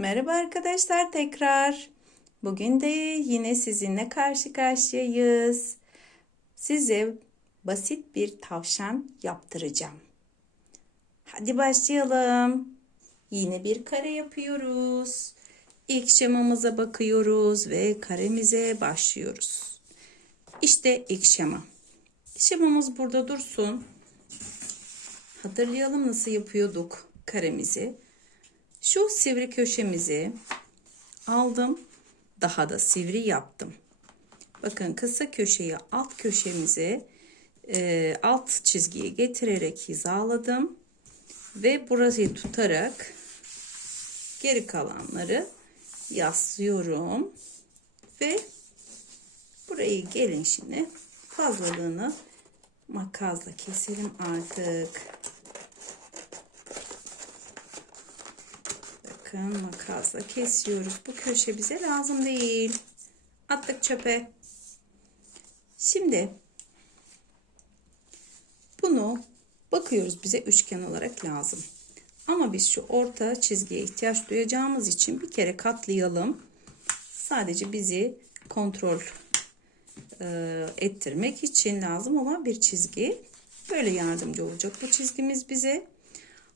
Merhaba arkadaşlar tekrar. Bugün de yine sizinle karşı karşıyayız. Size basit bir tavşan yaptıracağım. Hadi başlayalım. Yine bir kare yapıyoruz. İlk şemamıza bakıyoruz ve karemize başlıyoruz. İşte ilk şema. Şemamız burada dursun. Hatırlayalım nasıl yapıyorduk karemizi. Şu sivri köşemizi aldım. Daha da sivri yaptım. Bakın kısa köşeyi alt köşemize alt çizgiye getirerek hizaladım. Ve burayı tutarak geri kalanları yaslıyorum. Ve burayı gelin şimdi fazlalığını makasla keselim artık. Bakın makasla kesiyoruz. Bu köşe bize lazım değil. Attık çöpe. Şimdi bunu bakıyoruz, bize üçgen olarak lazım. Ama biz şu orta çizgiye ihtiyaç duyacağımız için bir kere katlayalım. Sadece bizi kontrol ettirmek için lazım olan bir çizgi. Böyle yardımcı olacak bu çizgimiz bize.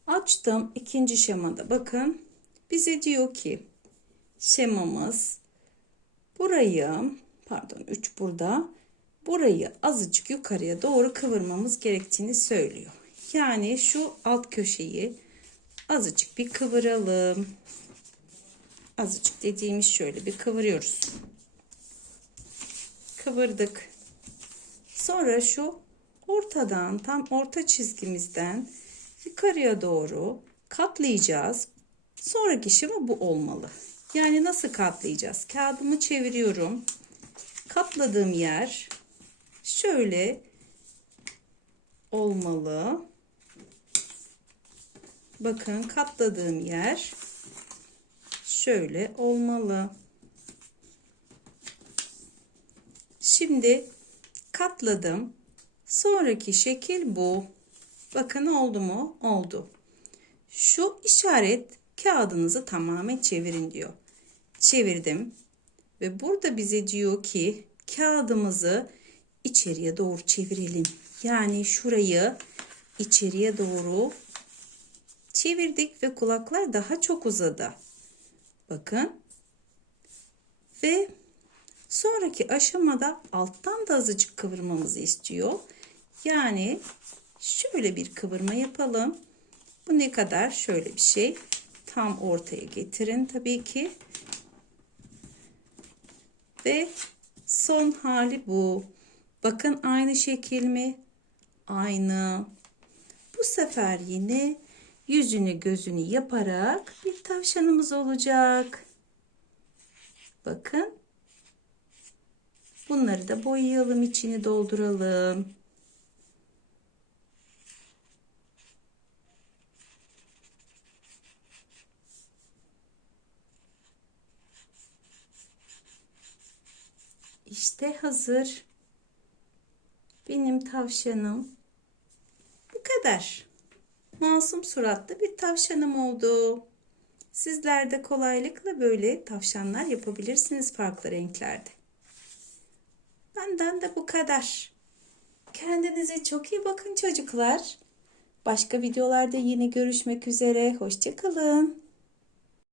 Açtım ikinci şemada, bakın bize diyor ki şemamız burayı, pardon 3 burada, burayı azıcık yukarıya doğru kıvırmamız gerektiğini söylüyor. Yani şu alt köşeyi azıcık bir kıvıralım. Azıcık dediğimiz şöyle bir kıvırıyoruz. Kıvırdık. Sonra şu ortadan, tam orta çizgimizden yukarıya doğru katlayacağız. Sonraki şema bu olmalı. Yani nasıl katlayacağız? Kağıdımı çeviriyorum. Katladığım yer şöyle olmalı. Bakın katladığım yer şöyle olmalı. Şimdi katladım. Sonraki şekil bu. Bakın oldu mu? Oldu. Şu işaret kağıdınızı tamamen çevirin diyor. Çevirdim. Ve burada bize diyor ki kağıdımızı içeriye doğru çevirelim. Yani şurayı içeriye doğru çevirdik ve kulaklar daha çok uzadı. Bakın. Ve sonraki aşamada alttan da azıcık kıvırmamızı istiyor. Yani şöyle bir kıvırma yapalım. Bu ne kadar? Şöyle bir şey. Tam ortaya getirin tabii ki. Ve son hali bu. Bakın aynı şekil mi? Aynı. Bu sefer yine yüzünü gözünü yaparak bir tavşanımız olacak. Bakın. Bunları da boyayalım, içini dolduralım. İşte hazır. Benim tavşanım. Bu kadar. Masum suratlı bir tavşanım oldu. Sizler de kolaylıkla böyle tavşanlar yapabilirsiniz farklı renklerde. Benden de bu kadar. Kendinize çok iyi bakın çocuklar. Başka videolarda yine görüşmek üzere. Hoşça kalın.